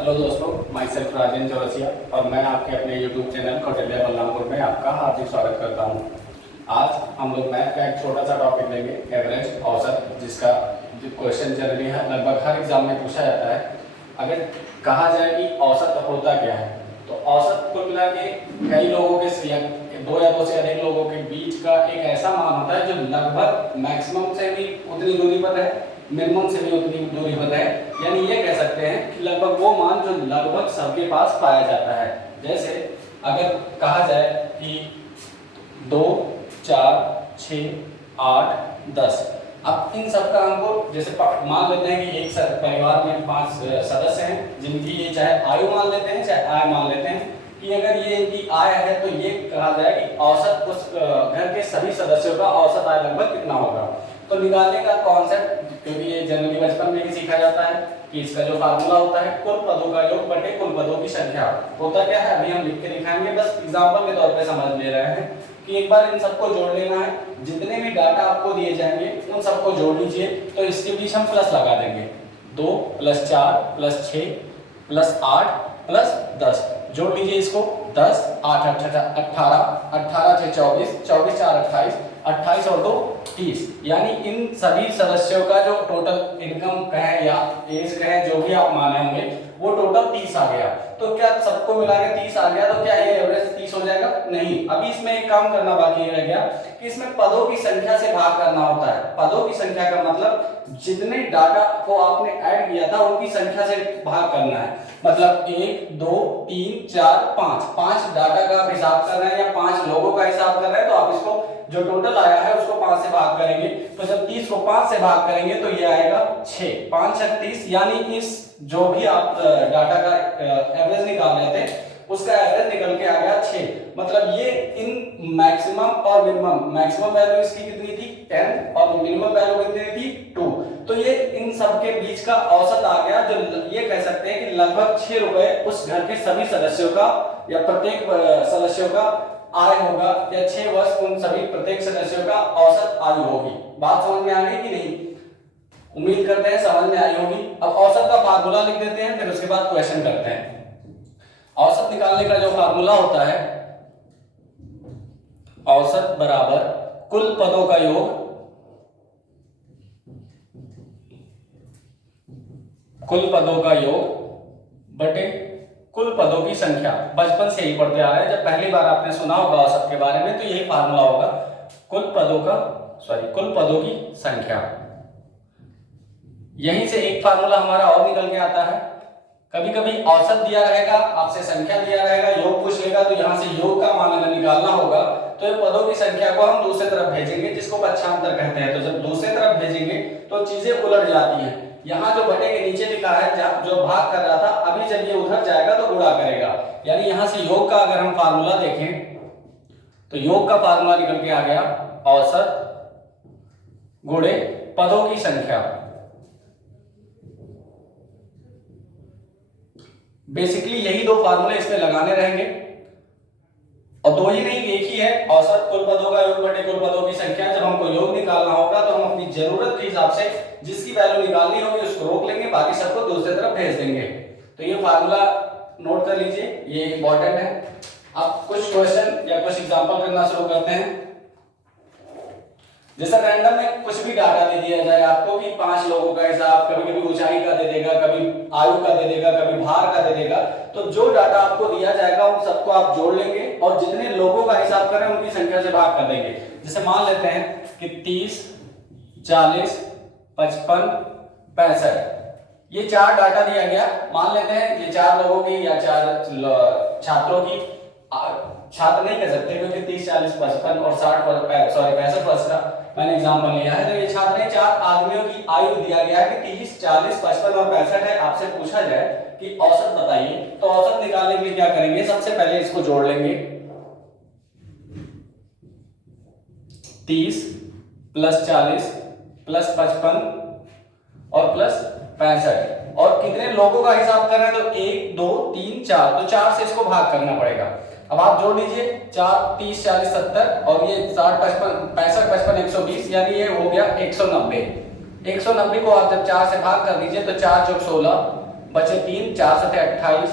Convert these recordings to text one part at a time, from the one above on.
Hello दोस्तों, my self Rajendra Chaurasia और मैं आपके अपने यूट्यूब चैनल कौटिल्य बलरामपुर में आपका हार्दिक स्वागत करता हूं। आज हम लोग मैथ का एक छोटा सा टॉपिक लेंगे, एवरेज, औसत, जिसका जो क्वेश्चन जनरली है लगभग हर एग्जाम में पूछा जाता है। अगर कहा जाए कि औसत होता क्या है, तो औसत कुल मिला के कई लोगों के दो या दो से अधिक लोगों के बीच का एक ऐसा मान होता है जो लगभग मैक्सिमम से भी उतनी दूरी पर है, मिनिमम से भी उतनी दूरी पर है। यानी ये कह सकते हैं कि लगभग वो मान जो लगभग सबके पास पाया जाता है। जैसे अगर कहा जाए कि 2, 4, 6, 8, 10, अब इन सब का हमको जैसे मान लेते हैं कि एक परिवार में 5 सदस्य हैं, जिनकी ये चाहे आयु मान लेते हैं चाहे आय मान लेते हैं कि अगर ये इनकी आय है तो ये कहा जाए कि औसत उस घर के सभी सदस्यों का औसत आय लगभग कितना होगा। तो निकालने का कॉन्सेप्ट, क्योंकि ये जनरली बचपन में ही सीखा जाता है कि इसका जो फार्मूला होता है कुल पदों का योग बटे कुल पदों की संख्या। होता क्या है अभी हम लिख के दिखाएंगे, बस एग्जांपल के तौर पे समझ ले रहे हैं कि एक बार इन सबको जोड़ लेना है। जितने भी डाटा आपको दिए जाएंगे उन सबको जोड़ लीजिए, तो इसके बीच हम प्लस लगा देंगे। 2 + 4 + 6 + 8 + 10 जोड़ लीजिए इसको। 10 8 18 18 6 24 24 4 28 28 और 2 30। यानी इन सभी सदस्यों का जो टोटल इनकम कहें या एज कहें, जो भी आप माने होंगे, वो टोटल 30 आ गया। तो क्या सबको मिला के 30 आ गया, तो क्या ये एवरेज 30 हो जाएगा? नहीं। अभी इसमें एक काम करना बाकी रह गया कि इसमें पदों की संख्या से भाग करना होता है। पदों की संख्या का मतलब जितने डाटा को आपने ऐड किया था उनकी संख्या से भाग करना है। मतलब 1 2 3 4 5 डाटा का आप हिसाब कर रहे हैं या 5 लोगों का हिसाब कर रहे हैं, तो आप इसको जो टोटल आया है उसको 5 से भाग करेंगे। तो जब 30 को 5 से भाग करेंगे तो ये आएगा 6, 5 × 30। यानी इस जो भी आप डाटा का एवरेज निकाल रहे थे उसका एवरेज निकल के आ गया 6। मतलब ये इन मैक्सिमम और मिनिमम, मैक्सिमम वैल्यू इसकी कितनी थी 10 और मिनिमम वैल्यू कितनी थी 2। तो ये इन सब के बीच का औसत आ गया, जो ये कह सकते हैं कि लगभग 6 रुपए उस घर के सभी सदस्यों का या प्रत्येक सदस्यों का आय होगा, या 6 वर्ष उन सभी प्रत्येक सदस्यों का औसत आयु होगी। बात समझ में आ गई कि नहीं? उम्मीद करते हैं समझ में आई होगी। अब औसत का फार्मूला लिख देते हैं, फिर उसके बाद क्वेश्चन करते हैं। औसत निकालने का जो फार्मूला होता है, औसत बराबर कुल पदों का योग बटे कुल पदों की संख्या। बचपन से ही पढ़ते आ रहे हैं, जब पहली बार आपने सुना होगा औसत के बारे में तो यही फार्मूला होगा, कुल पदों की संख्या। यहीं से एक फार्मूला हमारा और निकल के आता है। कभी कभी औसत दिया रहेगा, आपसे संख्या दिया रहेगा, योग पूछ लेगा, तो यहाँ से योग का मान अगर निकालना होगा तो ये पदों की संख्या को हम दूसरी तरफ भेजेंगे, जिसको पक्षांतर कहते हैं। तो जब दूसरी तरफ भेजेंगे तो चीजें उलट जाती हैं। यहाँ जो बटे के नीचे लिखा है जो भाग कर रहा था, अभी जब ये उधर जाएगा तो गुणा करेगा। यानी यहाँ से योग का अगर हम फार्मूला देखें तो योग का फार्मूला निकल के आ गया औसत गुणे पदों की संख्या। बेसिकली यही दो फार्मूले इसमें लगाने रहेंगे, और दो ही नहीं, एक ही है, औसत कुल पदों का योग बटे कुल पदों की संख्या। जब हमको योग निकालना होगा तो हम अपनी जरूरत के हिसाब से जिसकी वैल्यू निकालनी होगी उसको रोक लेंगे, बाकी सबको दूसरी तरफ भेज देंगे। तो ये फार्मूला नोट कर लीजिए, ये इंपॉर्टेंट है। अब कुछ क्वेश्चन या कुछ एग्जांपल करना शुरू करते हैं। जैसे रैंडम में कुछ भी डाटा दे दिया जाए आपको कि 5 लोगों का हिसाब, कभी कभी ऊंचाई का दे देगा, कभी आयु का दे देगा, कभी भार का दे देगा, तो जो डाटा आपको दिया जाएगा उन सबको आप जोड़ लेंगे और जितने लोगों का हिसाब करें उनकी संख्या से भाग कर देंगे। जैसे मान लेते हैं कि 30 40 55 65 ये 4 डाटा दिया गया। मान लेते हैं ये 4 लोगों की या 4 छात्रों की, छात्र नहीं कह सकते क्योंकि 30 40 55 और 65 वर्ष का मैंने एग्जांपल लिया है। तो ये छात्र 4 आदमियों की आयु दिया गया है कि 30 40 55 और 65 है। आपसे पूछा जाए कि औसत बताइए, तो औसत निकालने के लिए क्या करेंगे? सबसे पहले इसको जोड़ लेंगे। 30 + 40 + 55 और +65, और कितने लोगों का हिसाब कर रहे हैं? तो 1 2 3 4, तो 4 से इसको भाग करना पड़ेगा। अब आप जोड़ लीजिए, 4 30 40 70 और ये 60 55 65 55 120, यानी ये हो गया 190। 190 को आप जब 4 से भाग कर दीजिए तो 4 × 16 बचे 3, 4 सते 28,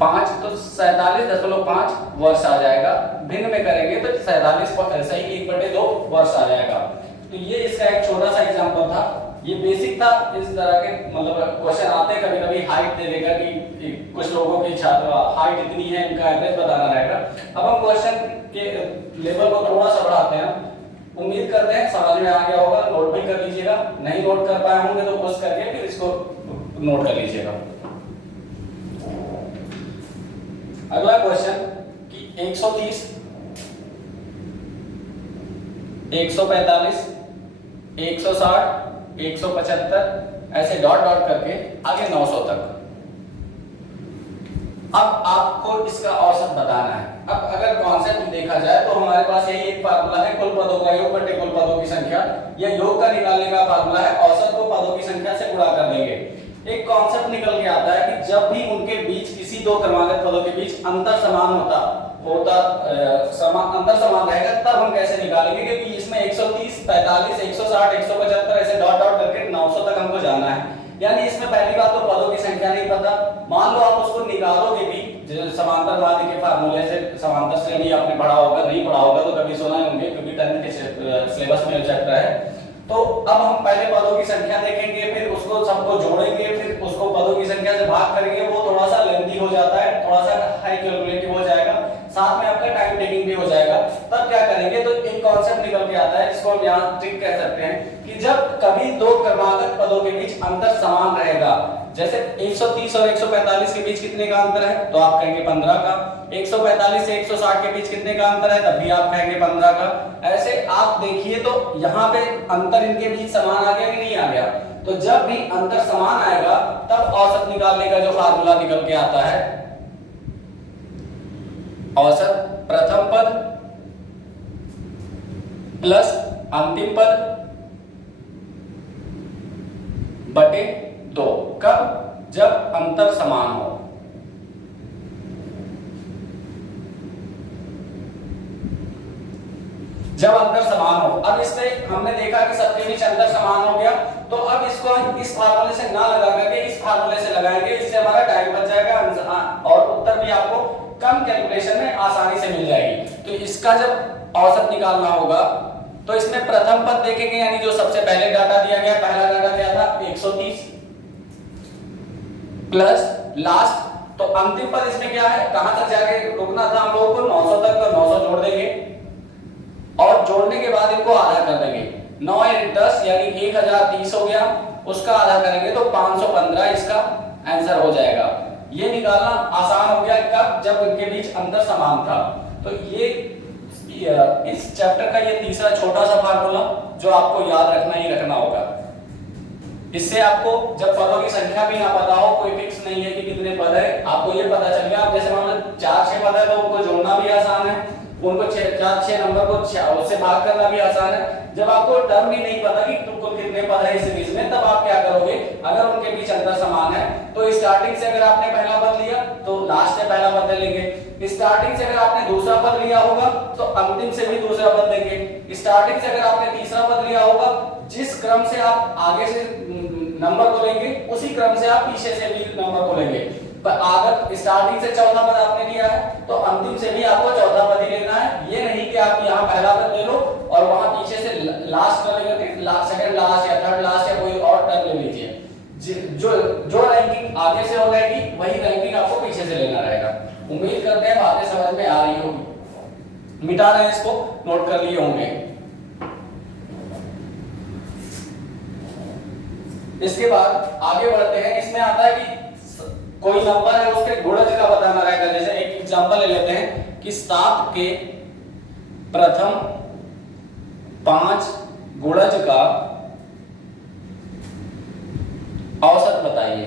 5 तो 47.5 वर्ष आ जाएगा। भिन्न में करेंगे तो 47 सही 1/2 वर्ष आ जाएगा। तो ये इसका एक छोटा सा एग्जांपल था। ये बेसिक था। इस तरह के मतलब क्वेश्चन आते हैं, कभी कभी हाइट दे देगा कि कुछ लोगों की छात्र हाइट इतनी है, इनका एवरेज बताना रहेगा। अब हम क्वेश्चन के लेवल को थोड़ा सा बढ़ाते हैं। उम्मीद करते हैं समझ में आ गया होगा। नोट भी कर लीजिएगा, नहीं नोट कर पाए होंगे तो पॉज करके फिर इसको नोट कर लीजिएगा। अगला क्वेश्चन कि 130, 145, 160, 175 ऐसे डॉट डॉट करके आगे 900 तक। अब आपको इसका औसत बताना है। अब अगर कॉन्सेप्ट देखा जाए तो हमारे पास यही एक फार्मूला है, कुल पदों का योग बटे कुल पदों की संख्या। यह योग का निकालने का फार्मूला है, औसत को पदों की संख्या से गुणा कर देंगे। एक कॉन्सेप्ट निकल के आता है कि जब भी उनके बीच किसी दो क्रमागत पदों के बीच अंतर समान अंतर समान रहेगा तब हम कैसे निकालेंगे, क्योंकि इसमें 130, 45, 160, 175 ऐसे डॉट डॉट करके 900 तक हमको जाना है। यानी इसमें पहली बात तो पदों की संख्या नहीं पता। मान लो आप उसको निकालोगे भी समांतर माध्य के फार्मूले से, समांतर श्रेणी आपने पढ़ा होगा, नहीं पढ़ा होगा तो कभी सुना होंगे क्योंकि 10th के सिलेबस में चैप्टर है। तो अब हम पहले पदों की संख्या देखेंगे, फिर उसको सबको जोड़ेंगे, फिर उसको पदों की संख्या से भाग करेंगे। वो थोड़ा सा लेंथी हो जाता है, थोड़ा सा हाई कैलकुलेटिव हो जाएगा, साथ में आपका टाइम टेकिंग भी हो जाएगा। तब क्या करेंगे तो एक कॉन्सेप्ट निकल के आता है जिसको हम यहाँ ट्रिक कह सकते हैं कि जब कभी दो क्रमागत पदों के बीच अंतर समान रहेगा, जैसे 130 और 145 के बीच कितने का अंतर है तो आप कहेंगे 15 का। 145 से 160 के बीच कितने का अंतर है तब भी आप कहेंगे 15 का। ऐसे आप देखिए तो यहाँ पे अंतर इनके बीच समान आ गया कि नहीं आ गया। तो जब भी अंतर समान आएगा तब औसत निकालने का जो फार्मूला निकल के आता है, औसत प्रथम पद प्लस अंतिम पद बटे 2। कब? जब अंतर समान हो। जब अंतर समान हो। अब इसमें हमने देखा कि सबके बीच अंतर समान हो गया, तो अब इसको इस फार्मूले से ना लगा करके इस फार्मूले से लगाएंगे। इससे हमारा टाइम बच जाएगा और उत्तर भी आपको कम कैलकुलेशन में आसानी से मिल जाएगी। तो इसका जब औसत निकालना होगा तो इसमें प्रथम पद देखेंगे, यानी जो सबसे पहले डाटा दिया गया, पहला डाटा दिया था 130 प्लस लास्ट, तो अंतिम पद इसमें क्या है, कहां तक जाके रुकना था हम लोगों को 900 तक, तो 900 जोड़ देंगे और जोड़ने के बाद इनको आधा कर देंगे। 9 × 10 यानी 1030 हो गया, उसका आधा करेंगे तो 515 इसका आंसर हो जाएगा। ये निकालना आसान हो गया कब, जब इनके बीच अंतर समान था। तो ये इस चैप्टर का ये तीसरा छोटा सा फार्मूला जो आपको याद रखना ही रखना होगा। इससे आपको जब पदों की संख्या भी ना पता हो, कोई फिक्स नहीं है कि कितने पद है, आपको ये पता चल गया। आप जैसे मान लो 4-6 पद है तो उनको जोड़ना भी आसान है, उनको 4-6 नंबर को उससे भाग करना भी आसान है। जब आपको टर्म भी नहीं पता कि तुमको कितने पद है इस सीरीज में, तब आप क्या करोगे, अगर उनके बीच अंतर समान है तो स्टार्टिंग से अगर आपने पहला पद लिया तो लास्ट से पहला पद ले लेंगे। स्टार्टिंग से अगर आपने दूसरा पद लिया होगा तो अंतिम से भी दूसरा पद लेंगे। स्टार्टिंग से अगर आपने तीसरा पद लिया होगा, जिस क्रम से आप आगे से नंबर को लेंगे उसी क्रम से आप पीछे से भी नंबर को लेंगे। पर अगर स्टार्टिंग से चौथा पद आपने लिया है तो अंतिम से भी आपको चौथा पद ही लेना है। ये नहीं कि आप यहाँ पहला पद ले लो और वहां पीछे से लास्ट कर लेंगे, सेकंड लास्ट या थर्ड लास्ट या कोई और टर्म ले लीजिए। जो रैंकिंग आगे से हो जाएगी वही रैंकिंग आपको पीछे से लेना रहेगा। उम्मीद करते हैं बातें समझ में आ रही होगी। मिटा रहे हैं, इसको नोट कर लिए होंगे। इसके बाद आगे बढ़ते हैं। इसमें आता है कि कोई नंबर है उसके गुणज का बताना रहेगा। जैसे एक एग्जांपल ले लेते हैं कि 7 के प्रथम 5 गुणज का औसत बताइए।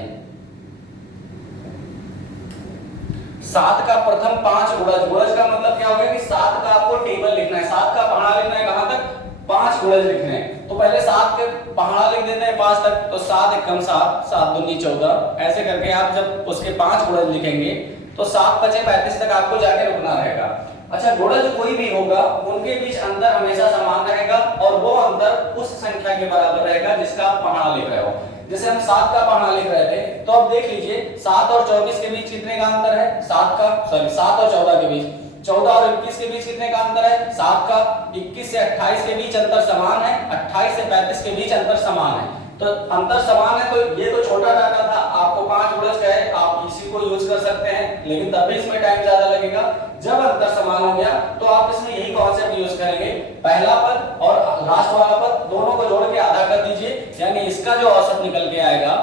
7 का प्रथम 5 गुणज का मतलब क्या हो गया कि 7 का आपको टेबल लिखना है, 7 का पहाड़ा लिखना है, कहां तक 5 गुणज लिखने हैं। तो पहले 7 के पहाड़ा लिख देते हैं 5 तक, तो 7 एकम 7, 7 दूनी 14, ऐसे करके आप जब उसके 5 गुणज लिखेंगे तो 7 × 5 = 35 तक आपको जाके रुकना रहेगा। अच्छा, गुणज कोई भी होगा उनके बीच अंतर हमेशा समान रहेगा और वो अंतर उस संख्या के बराबर रहेगा जिसका आप पहाड़ा लिख रहे हो। जैसे हम 7 का पढ़ना लिख रहे थे, तो अब देख लीजिए 7 और 24 के बीच कितने का अंतर है, 7 और 14 के बीच, 14 और 21 के बीच कितने का अंतर है, 7 का, 21 से 28 के बीच अंतर समान है, 28 से 35 के बीच अंतर समान है। तो अंतर समान है, तो ये तो छोटा डाटा था, आपको 5 गुणज का है, आप इसी को यूज कर सकते हैं, लेकिन तब भी इसमें टाइम ज्यादा लगेगा। जब अंतर समान हो गया तो आप इसमें यही कॉन्सेप्ट यूज करेंगे, पहला पद और लास्ट वाला पद दोनों को जोड़ के आधा कर दीजिए, यानी इसका जो औसत निकल के आएगा,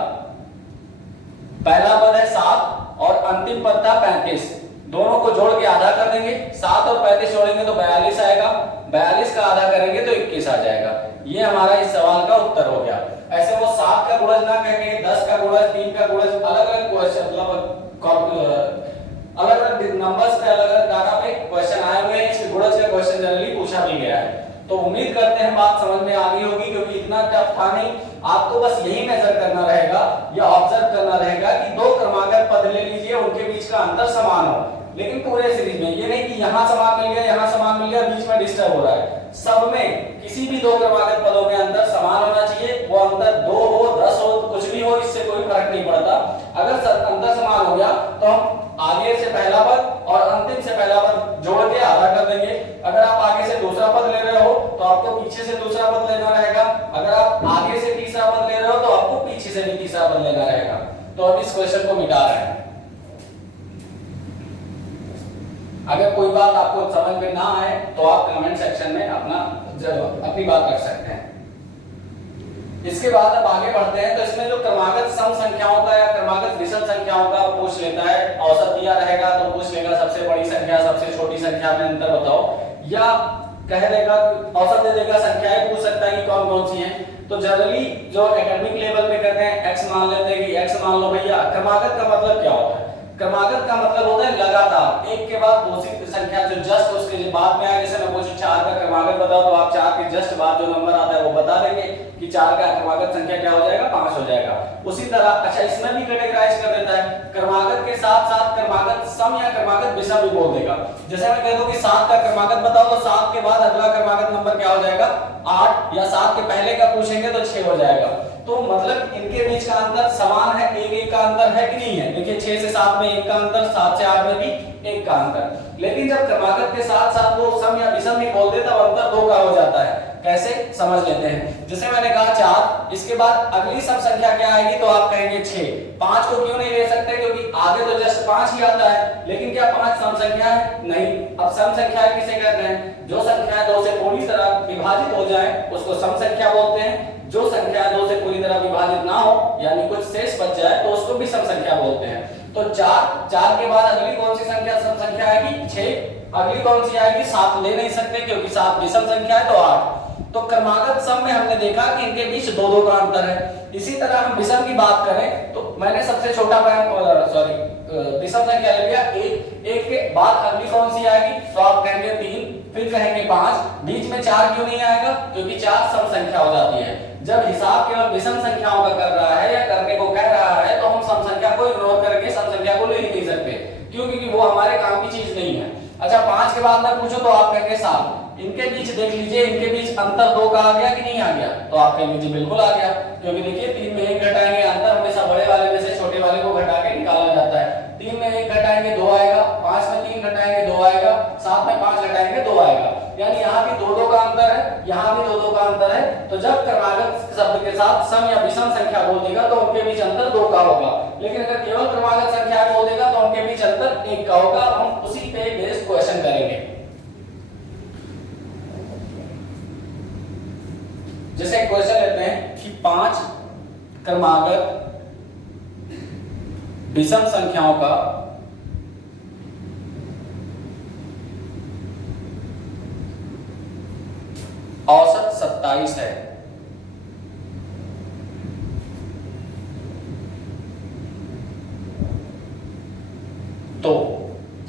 पहला पद है 7 और अंतिम पद था 35, दोनों को जोड़ के आधा कर देंगे, 7 और 35 जोड़ेंगे तो 42 आएगा, 42 का आधा करेंगे तो 21 आ जाएगा। ये हमारा इस सवाल का उत्तर हो गया। ऐसे वो 7 का गुणज ना कह के 10 का गुणज, 3 का गुणज, अलग-अलग क्वेश्चन, मतलब अलग-अलग नंबर्स पे, अलग-अलग डाटा पे क्वेश्चन आए हुए हैं, इसके गुणज का क्वेश्चन जनरली पूछा भी गया है। तो उम्मीद करते हैं बात समझ में आ गई होगी, क्योंकि इतना टफ था नहीं, आपको बस यही मेजर करना रहेगा या ऑब्जर्व करना रहेगा कि दो क्रमागत पद ले लीजिए, उनके बीच का अंतर समान हो, लेकिन पूरे सीरीज में ये नहीं कि यहां समान मिल गया, यहां समान मिल गया, बीच में डिस्टर्ब हो रहा है। सब में किसी भी दो क्रमागत पदों में अंतर समान होना चाहिए, वो अंतर 2 हो, 10 हो, कुछ भी हो, इससे कोई फर्क नहीं पड़ता। अगर अंतर समान हो गया तो हम आगे से पहला पद और अंतिम से पहला पद जोड़ के आधा कर देंगे। अगर आप आगे से दूसरा पद ले रहे हो तो आपको पीछे से दूसरा पद लेना रहेगा, अगर आप आगे से तीसरा पद ले रहे हो तो आपको पीछे से भी तीसरा पद लेना रहेगा। तो अब इस क्वेश्चन को मिटा रहे हैं। अगर कोई बात आपको समझ में ना आए तो आप कमेंट सेक्शन में अपनी बात रख सकते हैं। इसके बाद अब आगे बढ़ते हैं, तो इसमें जो क्रमागत सम संख्याओं का या क्रमागत विषम संख्याओं का पूछ लेता है, औसत दिया रहेगा तो पूछ लेगा सबसे बड़ी संख्या सबसे छोटी संख्या में अंतर बताओ, या कह देगा औसत दे देगा, संख्याएं पूछ सकता है कि कौन कौन सी हैं। तो जनरली जो एकेडमिक लेवल पे कहते हैं x मान लेते हैं कि x मान लो भैया। क्रमागत का मतलब क्या होता है? क्रमागत का मतलब होता है लगातार एक के बाद दूसरी संख्या जो जस्ट उसके बाद में आए। जैसे मैं पूछूं 4 का क्रमागत बताओ, तो आप 4 के जस्ट बाद जो नंबर आता है वो बता देंगे कि 4 का क्रमागत संख्या क्या हो जाएगा, 5 हो जाएगा। उसी तरह अच्छा इसमें भी कैटेगराइज कर देता है, क्रमागत के साथ साथ क्रमागत सम या क्रमागत विषम भी बोल देगा। जैसे मैं कह दूं कि 7 का क्रमागत बताओ, तो 7 के बाद अगला क्रमागत नंबर क्या हो जाएगा, 8, या 7 के पहले का पूछेंगे तो 6 हो जाएगा। तो मतलब इनके बीच का अंतर समान है, एक का अंतर है कि नहीं है। देखिए 6 से 7 में 1 का अंतर, 7 से 8 में भी 1 का अंतर। लेकिन जब क्रमागत के साथ साथ वो सम या विषम भी बोल दे तब अंतर 2 का हो जाता है। कैसे समझ लेते हैं। जैसे मैंने कहा 4, इसके बाद अगली सम संख्या क्या आएगी, तो आप कहेंगे 6। 5 को क्यों नहीं ले सकते, क्योंकि आगे तो जस्ट 5 ही आता है। लेकिन क्या 5 सम संख्या है? नहीं। अब सम संख्या किसे कहते हैं? जो संख्याएं 2 से पूरी तरह विभाजित हो जाए उसको सम संख्या बोलते हैं। जो संख्या 2 से पूरी तरह विभाजित ना हो यानी कुछ शेष बच जाए तो उसको भी सम संख्या बोलते हैं। तो 4 के बाद अगली कौन सी संख्या सम संख्या आएगी? 6। अगली कौन सी आएगी? 7 ले नहीं सकते क्योंकि 7 विषम संख्या है, तो 8। तो क्रमागत सम में हमने देखा कि इनके बीच 2-2 का अंतर है। इसी तरह हम विषम की बात करें तो मैंने सबसे छोटा विषम संख्या ले लिया 1 के बाद अगली कौन सी आएगी, तो आप कहेंगे 3, फिर कहेंगे 5, बीच में 4 क्यों नहीं आएगा, क्योंकि 4 सम संख्या हो जाती है। जब हिसाब केवल विषम संख्याओं का कर रहा है या करने को कह रहा है तो हम सम संख्या को इग्नोर करके सम संख्या को ले ही नहीं सकते, क्योंकि वो हमारे काम की चीज नहीं है। अच्छा 5 के बाद मैं पूछूं तो आप कहेंगे 7। इनके बीच देख लीजिए, इनके बीच अंतर 2 का आ गया कि नहीं आ गया, तो आप कहेंगे जी बिल्कुल आ गया, क्योंकि देखिए 3 में 1 घटाएंगे, अंतर हमेशा बड़े वाले में से छोटे वाले को घटा के निकाला जाता है। 3 में 1 घटाएंगे 2 आएगा, 5 में 3 घटाएंगे 2 आएगा, 7 में 5 घटाएंगे 2 आएगा। यानी यहाँ भी 2-2 का अंतर है, यहाँ भी 2-2 का अंतर है। तो जब क्रमागत शब्द के साथ सम या विषम संख्या बोल देगा तो उनके बीच अंतर 2 का होगा, लेकिन अगर केवल क्रमागत संख्या बोल देगा तो उनके बीच अंतर 1 का होगा। हम उसी पे बेस्ड क्वेश्चन करेंगे। जैसे क्वेश्चन लेते हैं कि 5 क्रमागत विषम संख्याओं का औसत 27 है, तो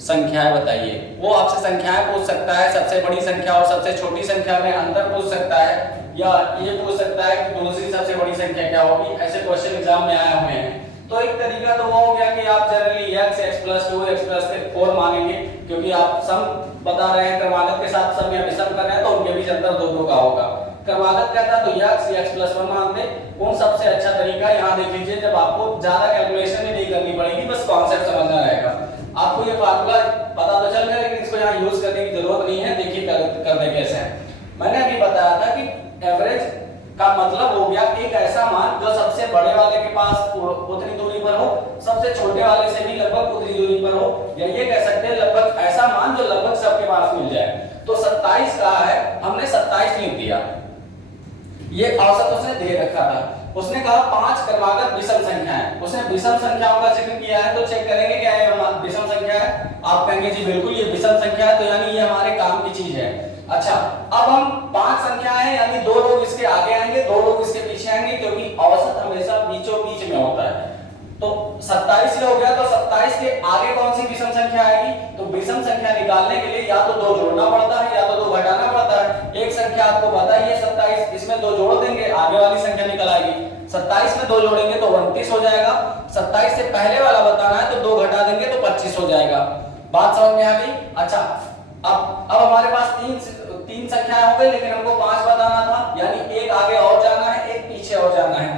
संख्याएं बताइए। वो आपसे संख्याएं पूछ सकता है, सबसे बड़ी संख्या और सबसे छोटी संख्या में अंतर पूछ सकता है, या ये पूछ सकता है कि दूसरी सबसे बड़ी संख्या क्या होगी। ऐसे क्वेश्चन एग्जाम में आए हुए हैं। तो एक तरीका तो वो हो गया कि आप जनरली x+2 x+4 मानेंगे, क्योंकि आप सम बता रहे हैं, क्रमागत के साथ सम या विषम कर रहे हैं तो उनके बीच अंतर 2-2 का होगा। क्रमागत कहता है तो x+1 मान दे। कौन सबसे अच्छा तरीका है यहाँ देख लीजिए, जब आपको ज्यादा कैलकुलेशन नहीं करनी पड़ेगी, बस कॉन्सेप्ट समझना रहेगा। आपको ये फार्मूला पता तो चल गया, लेकिन इसको यहाँ यूज करने की जरूरत नहीं है। देखिए करने कैसे है। मैंने अभी बताया था कि एवरेज का मतलब हो गया एक ऐसा मान जो सबसे बड़े वाले के पास उतनी दूरी पर हो, सबसे छोटे वाले से भी लगभग उतनी दूरी पर हो, या ये कह सकते हैं लगभग ऐसा मान जो लगभग सबके पास मिल जाए। तो 27 कहा है, हमने 27 लिख दिया। ये औसत उसने दे रखा था। उसने कहा 5 क्रमागत विषम संख्या है। उसने विषम संख्याओं का जिक्र किया है, तो चेक करेंगे क्या ये विषम संख्या है। आप कहेंगे जी बिल्कुल ये विषम संख्या है, तो यानी ये हमारे काम की चीज है। अच्छा, अब हम 5 संख्याएं हैं, यानी 2 लोग इसके आगे आएंगे, 2 लोग इसके पीछे आएंगे, क्योंकि औसत हमेशा बीचों बीच में होता है। तो 27 ये हो गया, तो 27 के आगे कौन सी विषम संख्या आएगी? तो विषम संख्या निकालने के लिए या तो 2 जोड़ना पड़ता है या तो 2 घटाना पड़ता है। एक संख्या आपको पता ही है 27, इसमें 2 जोड़ देंगे आगे वाली संख्या निकल आएगी। 27 में 2 जोड़ेंगे तो 29 हो जाएगा। 27 से पहले वाला बताना है तो 2 घटा देंगे तो 25 हो जाएगा। बात समझ में आ गई? अच्छा, अब हमारे पास तीन संख्याएं हो गई, लेकिन हमको 5 बताना था, यानी एक आगे और जाना है, एक पीछे और जाना है।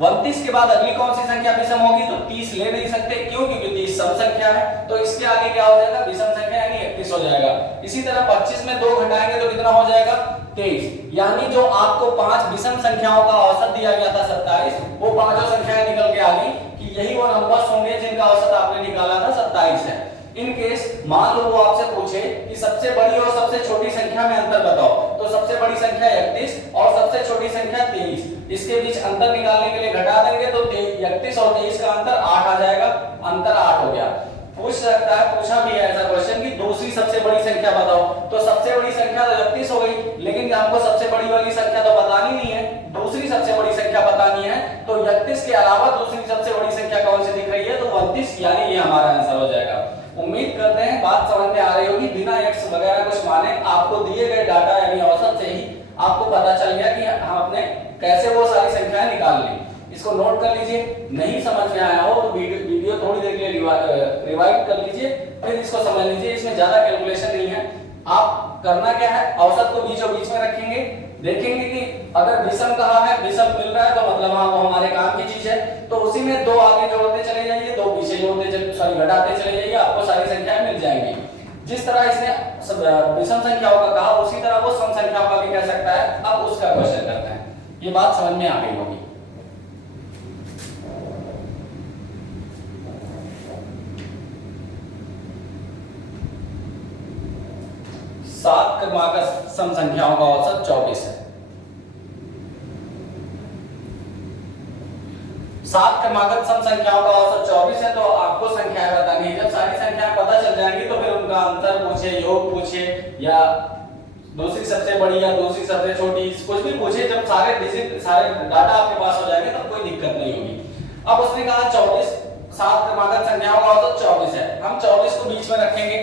29 के बाद अगली कौन सी संख्या विषम होगी? तो 30 ले नहीं सकते, क्यों? क्योंकि 30 सम संख्या है, तो इसके आगे क्या हो जाएगा? विषम संख्या, यानी 31 हो जाएगा। इसी तरह 25 में 2 घटाएंगे तो कितना हो जाएगा? 23। यानी जो आपको 5 विषम संख्याओं का औसत दिया गया था 27, वो पांचों संख्याएं निकल के आ गई कि यही वो नंबर्स होंगे जिनका औसत आपने निकाला था 27 है। इन केस मान लो वो आपसे पूछे कि सबसे बड़ी और सबसे छोटी संख्या में अंतर बताओ, तो सबसे बड़ी संख्या 31 और सबसे छोटी संख्या 23, इसके बीच अंतर निकालने के लिए घटा देंगे तो 31 और 23 का अंतर 8 आ जाएगा। अंतर 8 हो गया। पूछ सकता है, पूछा भी है ऐसा क्वेश्चन कि दूसरी सबसे बड़ी संख्या बताओ, तो सबसे बड़ी संख्या तो 31 हो गई, लेकिन हमको सबसे बड़ी वाली संख्या तो बतानी नहीं है, दूसरी सबसे बड़ी संख्या बतानी है। तो 31 के अलावा दूसरी सबसे बड़ी संख्या कौन सी दिख रही है? तो 29, यानी ये हमारा आंसर हो जाएगा। उम्मीद करते हैं बात समझ में आ रही होगी। बिना एक्स वगैरह कुछ माने आपको दिए गए डाटा यानी औसत से ही आपको पता चल गया कि हमने कैसे वो सारी संख्याएं निकाल ली। इसको नोट कर लीजिए। नहीं समझ में आया हो तो वीडियो थोड़ी देर के लिए रिवाइव कर लीजिए, फिर इसको समझ लीजिए। इसमें ज्यादा कैलकुलेशन नहीं है। आप करना क्या है, औसत को बीचों बीच में रखेंगे, देखेंगे कि अगर विषम कहा है, विषम मिल रहा है, तो मतलब हाँ वो हमारे काम की चीज है, तो उसी में 2 आगे जोड़ते चले जाइए, 2 पीछे जोड़ते घटाते चले जाइए, आपको सारी संख्याएं मिल जाएंगी। जिस तरह इसने विषम संख्याओं का कहा, उसी तरह वो सम संख्याओं का भी कह सकता है। अब उसका क्वेश्चन करते हैं। ये बात समझ में आ गई होगी। सात क्रमागत सम संख्याओं का औसत 24 है। 7 क्रमागत सम संख्याओं का औसत 24 है, तो आपको संख्याएं बतानी है। जब सारी संख्याएं पता चल जाएंगी तो फिर उनका अंतर पूछे, योग पूछे, या दूसरी सबसे बड़ी या दूसरी सबसे छोटी, कुछ भी पूछे, जब सारे डिजिट सारे डाटा आपके पास हो जाएंगे तब कोई दिक्कत नहीं होगी। अब उसने कहा 24, 7 क्रमागत संख्याओं का औसत 24 है। हम 24 को बीच में रखेंगे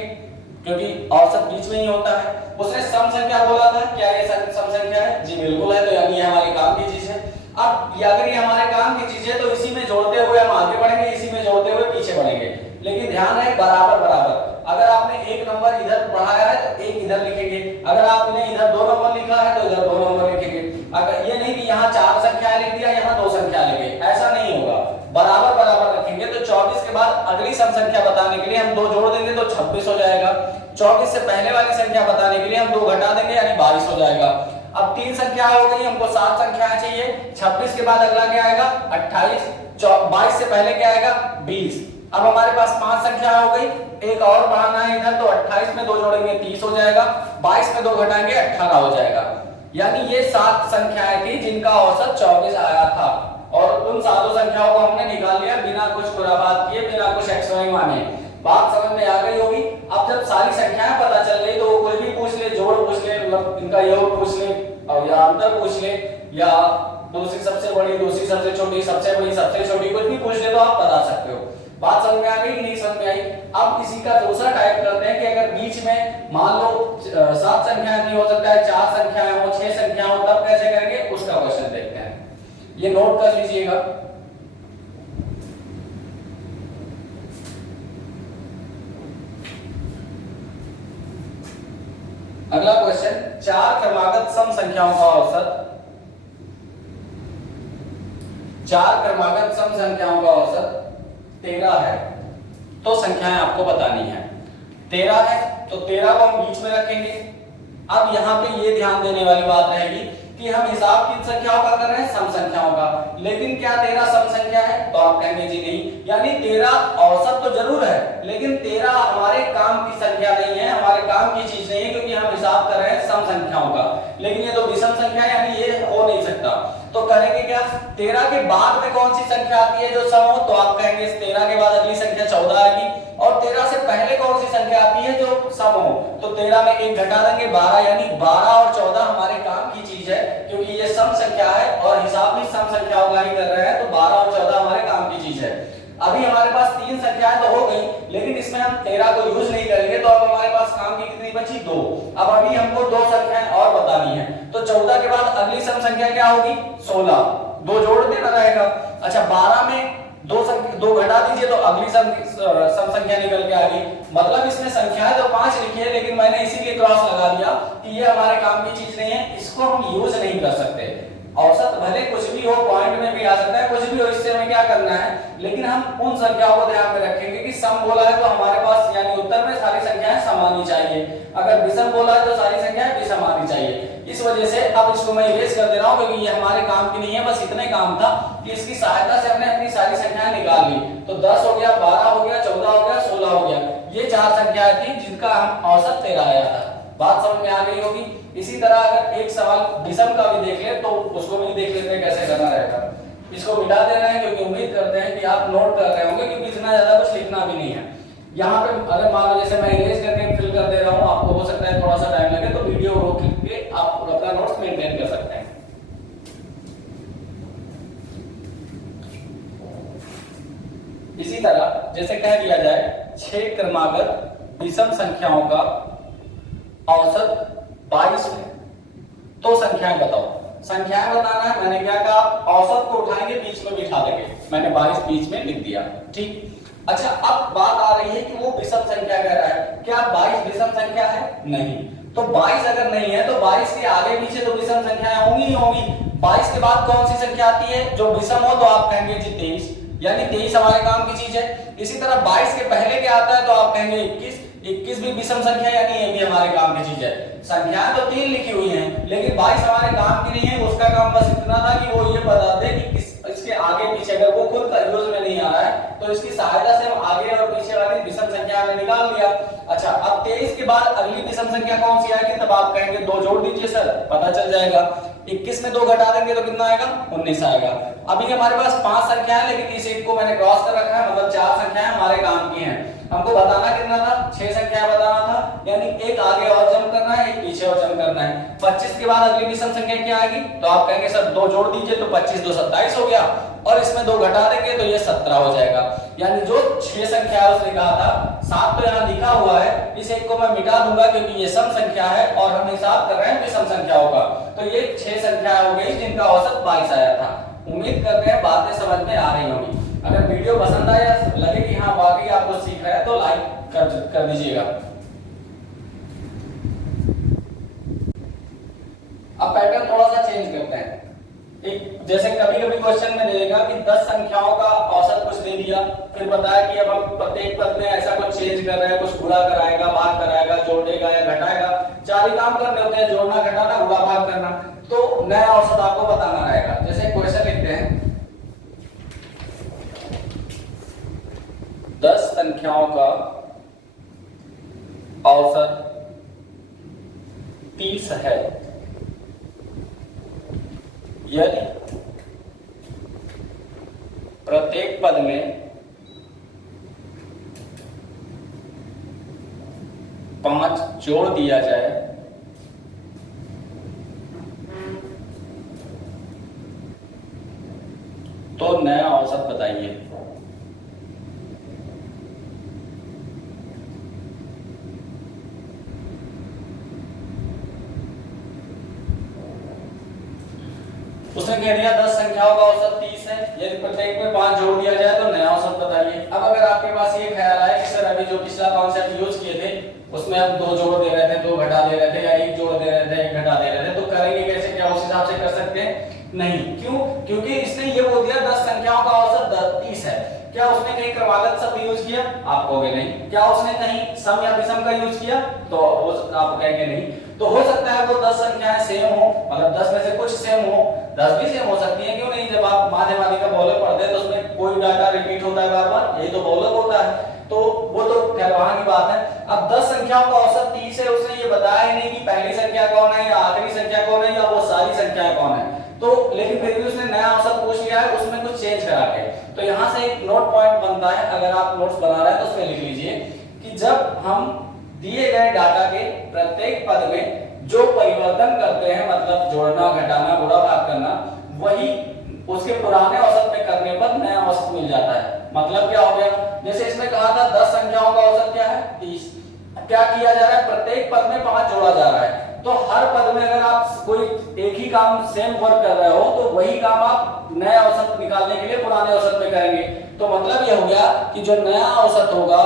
क्योंकि औसत बीच में ही होता है। उसने सम संख्या बोला था, क्या ये सम संख्या है? जी बिल्कुल है, तो यानी ये हमारे काम की चीज है। अब अगर ये हमारे काम की चीज है तो इसी में जोड़ते हुए हम आगे बढ़ेंगे, इसी में जोड़ते हुए पीछे बढ़ेंगे, लेकिन ध्यान है बराबर बराबर। अगर आपने एक नंबर इधर बढ़ाया है तो एक इधर लिखेंगे, अगर आपने इधर 2 नंबर लिखा है तो इधर 2 नंबर लिखेंगे। अगर ये नहीं कि यहाँ 4 संख्याएं लिख दिया, यहाँ 2 संख्या लिखे, ऐसा नहीं होगा, बराबर बराबर रखेंगे। तो 24 के बाद अगली सम संख्या बताने के लिए हम 2 जोड़ देंगे तो 26 हो जाएगा। 24 से पहले वाली संख्या बताने के लिए हम 2 घटा देंगे, यानी 22 हो जाएगा। अब 3 संख्या हो गई, हमको 7 संख्याएं चाहिए। 26 के बाद अगला क्या आएगा? 28। 22 से पहले क्या आएगा? 20। अब हमारे पास 5 संख्या हो गई, एक और बढ़ाना है इधर, तो 28 में 2 जोड़ेंगे 30 हो जाएगा, 22 में 2 घटाएंगे 18 हो जाएगा। यानी ये 7 संख्याएं थी जिनका औसत 24 आया था, और उन सातों संख्याओं को हमने निकाल लिया बिना कुछ खुराबात किए, बिना कुछ एक्स वाई माने। बात समझ में आ गई होगी। अब जब सारी संख्याएं पता चल गई तो वो कोई भी पूछ ले, जोड़ पूछ ले, मतलब इनका योग पूछ ले, और या अंतर पूछ ले, या दूसरी सबसे बड़ी, दूसरी सबसे छोटी, सबसे बड़ी, सबसे छोटी, कुछ भी पूछ ले तो आप बता सकते हो। बात समझ में आ गई कि नहीं समझ में आई? अब इसी का दूसरा टाइप करते हैं कि अगर बीच में मान लो 7 संख्याएं नहीं हो सकता है, 4 संख्याएं हो, 6 संख्याएं हो, तब कैसे करेंगे उसका क्वेश्चन देखते हैं। ये नोट कर लीजिएगा। अगला क्वेश्चन, 4 क्रमागत सम संख्याओं का औसत चार क्रमागत सम संख्याओं का औसत 13 है, तो संख्याएं आपको बतानी है। 13 है तो 13 को हम बीच में रखेंगे। अब यहाँ पे ये ध्यान देने वाली बात रहेगी कि हम हिसाब किन संख्याओं का कर रहे हैं, सम संख्याओं का। लेकिन क्या 13 सम संख्या है? तो आप कहेंगे जी नहीं, यानी 13 औसत तो जरूर है, लेकिन 13 हमारे काम की संख्या नहीं है, हमारे काम की चीज नहीं है, क्योंकि हम हिसाब कर रहे हैं सम संख्याओं का। लेकिन ये तो विषम संख्या है, यानी ये हो नहीं सकता। तो करेंगे क्या, 13 के बाद में कौन सी संख्या आती है जो सम हो? तो आप कहेंगे 13 के बाद अगली संख्या 14 आएगी, और 13 से पहले कौन सी संख्या आती है जो सम हो? तो 13 में 1 घटा देंगे 12, यानी 12 और 14 हमारे काम की चीज है, क्योंकि ये सम संख्या है और हिसाब भी सम संख्याओं का ही कर रहे हैं, तो 12 और 14 हमारे काम की चीज है। अभी हमारे पास 3 संख्याएं तो हो गई, लेकिन इसमें हम 13 को यूज नहीं करेंगे, तो अब हमारे पास काम की कितनी बची? 2। अब अभी हमको 2 संख्याएं और बतानी है, तो 14 के बाद अगली सम संख्या क्या होगी? 16, 2 जोड़ देना रहेगा। अच्छा, 12 में 2 घटा दीजिए तो अगली सम संख्या निकल के आ गई। मतलब इसमें संख्याएं तो 5 लिखी है, लेकिन मैंने इसीलिए क्रॉस लगा दिया कि ये हमारे काम की चीज नहीं है, इसको हम यूज नहीं कर सकते। औसत भले कुछ भी हो, पॉइंट में भी आ सकता है, कुछ भी हो, इससे हमें क्या करना है, लेकिन हम उन संख्याओं को ध्यान में रखेंगे कि सम बोला है तो हमारे पास यानी उत्तर में सारी संख्याएं सम आनी चाहिए, अगर विषम बोला है तो सारी संख्याएं विषम आनी चाहिए। इस वजह से अब इसको मैं इरेज कर दे रहा हूं, क्योंकि ये हमारे काम की नहीं है। बस इतने काम था कि इसकी सहायता से हमने अपनी सारी संख्याएं निकाल ली। तो 10 हो गया, 12 हो गया, 14 हो गया, 16 हो गया, ये 4 संख्याएं थी जिनका हम औसत 13 आया था। बात समझ में आ गई होगी। इसी तरह अगर एक सवाल विषम का भी देख ले तो उसको भी देख लेते हैं कैसे करना रहेगा। इसको मिटा दे रहे हैं, क्योंकि उम्मीद करते हैं कि आप नोट कर रहे होंगे, क्योंकि इतना ज्यादा कुछ लिखना भी नहीं है। यहाँ पे अगर मान लो जैसे मैं इरेज करके फिल कर दे रहा हूँ, आपको हो सकता है थोड़ा सा टाइम लगे, तो वीडियो रोक के आप अपना नोट्स मेंटेन कर सकते हैं। इसी तरह जैसे कह दिया जाए 6 क्रमागत विषम संख्याओं का औसत 22 है, तो संख्याएं बताओ। संख्याएं बताना है, मैंने क्या कहा, औसत को उठाएंगे बीच में बिठा देंगे, मैंने 22 बीच में लिख दिया, ठीक। अच्छा, अब बात आ रही है कि वो विषम संख्या कह रहा है, क्या 22 विषम संख्या है? नहीं। तो 22 अगर नहीं है तो 22 के आगे पीछे तो विषम संख्याएं होंगी ही होंगी। 22 के बाद कौन सी संख्या आती है जो विषम हो? तो आप कहेंगे जी 23, यानी 23 हमारे काम की चीज है। इसी तरह 22 के पहले क्या आता है? तो आप कहेंगे 21, 21 भी विषम संख्या, यानी ये भी हमारे काम की चीज है। संख्याएं तो 3 लिखी हुई हैं, लेकिन 22 हमारे काम की नहीं है। उसका काम बस इतना था कि वो ये बता दे कि इसके आगे पीछे, अगर वो खुद का यूज में नहीं आ रहा है तो इसकी सहायता से हम आगे और पीछे वाली विषम संख्या में निकाल लिया। अच्छा, अब 23 के बाद अगली विषम संख्या कौन सी आएगी? तब आप कहेंगे 2 जोड़ दीजिए सर, पता चल जाएगा। 21 में 2 घटा देंगे तो कितना आएगा? 19 आएगा। अभी हमारे पास 5 संख्या है, लेकिन इस एक को मैंने क्रॉस कर रखा है, मतलब 4 संख्याएं हमारे काम की हैं। हमको बताना कितना था? 6 संख्या बताना था, यानी एक आगे और जंप करना है, एक पीछे और जंप करना है। 25 के बाद अगली विषम संख्या क्या आएगी? तो आप कहेंगे सर 2 जोड़ दीजिए, तो 25 2 27 हो गया, और इसमें 2 घटा देंगे तो ये 17 हो जाएगा। यानी जो 6 संख्या है उसने कहा था, 7 तो यहाँ लिखा हुआ है, इस एक को मैं मिटा दूंगा क्योंकि ये सम संख्या है और हम हिसाब कर रहे हैं विषम संख्याओं का। तो ये 6 संख्याएं हो गई जिनका औसत 22 आया था। उम्मीद करते हैं बातें समझ में आ रही होंगी। अगर वीडियो पसंद आया, लगे कि हाँ वाकई आप कुछ सीख रहे हैं, तो लाइक कर दीजिएगा। अब पैटर्न थोड़ा सा चेंज करते हैं। एक जैसे कभी कभी क्वेश्चन में देगा कि 10 संख्याओं का औसत कुछ दे दिया, फिर बताया कि अब हम प्रत्येक पद में ऐसा कुछ चेंज कर रहे हैं, कुछ गुणा कराएगा, भाग कराएगा, जोड़ेगा या घटाएगा। 4 ही काम करने होते हैं, जोड़ना, घटाना, गुणा, भाग करना। तो नया औसत आपको बताना रहेगा। जैसे क्वेश्चन लिखते हैं 10 संख्याओं का औसत 30 है, यदि प्रत्येक पद में 5 जोड़ दिया जाए तो नया औसत बताइए। उसने कह दिया 10 संख्याओं का औसत 30 है, यदि प्रत्येक में 5 जोड़ दिया जाए तो नया औसत बताइए। अब अगर आपके पास ये ख्याल आए कि सर अभी जो पिछला कॉन्सेप्ट यूज किए थे उसमें हम 2 जोड़ दे रहे थे, 2 घटा दे रहे थे, या 1 जोड़ दे रहे थे, 1 घटा दे रहे थे, तो करेंगे कैसे? क्या उस हिसाब से कर सकते हैं? नहीं। क्यों? क्योंकि इसने ये बोल दिया 10 उसने कहीं क्रमागत शब्द यूज किया? आप कहोगे नहीं। क्या उसने कहीं सम या विषम का यूज किया? तो आप कहेंगे नहीं। तो हो सकता है वो 10 संख्याएं सेम हो, मतलब 10 में से कुछ सेम हो, 10 भी सेम हो सकती है, क्यों नहीं? जब आप माध्यमिक का बहुलक पढ़ते हैं तो उसमें कोई डाटा रिपीट होता है बार बार, यही तो बहुलक होता है। तो वो तो खैर वहां की बात है। अब 10 संख्याओं का औसत 30 है, उसने ये बताया ही नहीं कि पहली संख्या कौन है या आखिरी संख्या कौन है या वो सारी संख्याएं कौन है। तो लेकिन फिर भी उसने नया औसत पूछ लिया है, उसमें कुछ चेंज करा के। तो यहाँ से एक नोट पॉइंट बनता है, अगर आप नोट्स बना रहे हैं तो उसमें लिख लीजिए कि जब हम दिए गए डाटा के प्रत्येक पद में जो परिवर्तन करते हैं, मतलब जोड़ना, घटाना, गुणा, भाग करना, वही उसके पुराने औसत में करने पर नया औसत मिल जाता है। मतलब क्या हो गया? जैसे इसमें कहा था 10 संख्याओं का औसत क्या है? 30। क्या किया जा रहा है? प्रत्येक पद में 5 जोड़ा जा रहा है। तो हर पद में अगर आप कोई एक ही काम सेम वर्क कर रहे हो तो वही काम आप नया औसत निकालने के लिए पुराने औसत में करेंगे। तो मतलब यह हो गया कि जो नया औसत होगा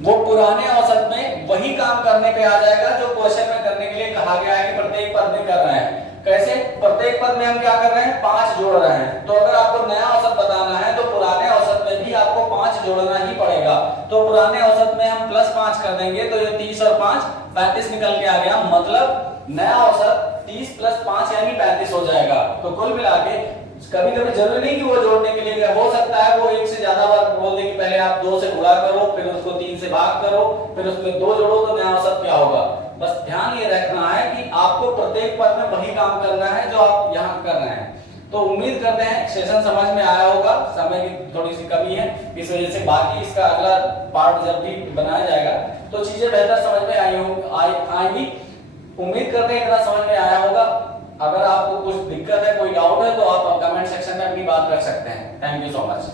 वो पुराने औसत में वही काम करने पे आ जाएगा जो क्वेश्चन में करने के लिए कहा गया है कि प्रत्येक पद में कर रहे हैं। कैसे? प्रत्येक पद में हम क्या कर रहे हैं? 5 जोड़ रहे हैं। तो अगर आपको नया औसत बताना है तो पुराने औसत में भी आपको 5 जोड़ना ही पड़ेगा। तो पुराने औसत में हम +5 कर देंगे तो ये 30 और 5 35 निकल के आ गया। मतलब नया औसत 30 + 5 यानी 35 हो जाएगा। तो कुल मिला के कभी कभी जरूरी नहीं कि वो जोड़ने के लिए हो सकता है वो एक से ज्यादा बार बोल दे कि पहले आप 2 से गुणा करो, फिर उसको 3 से भाग करो, फिर उसमें 2 जोड़ो, तो नया औसत क्या होगा। बस ध्यान ये रखना है कि आपको प्रत्येक पद में वही काम करना है जो आप यहाँ कर रहे हैं। तो उम्मीद करते हैं सेशन समझ में आया होगा। समय की थोड़ी सी कमी है, इस वजह से बाकी इसका अगला पार्ट जब भी बनाया जाएगा तो चीजें बेहतर समझ में आएंगी। उम्मीद करते हैं इतना समझ में आया होगा। अगर आपको कुछ दिक्कत है, कोई डाउट है तो आप कमेंट सेक्शन में अपनी बात रख सकते हैं। Thank you so much.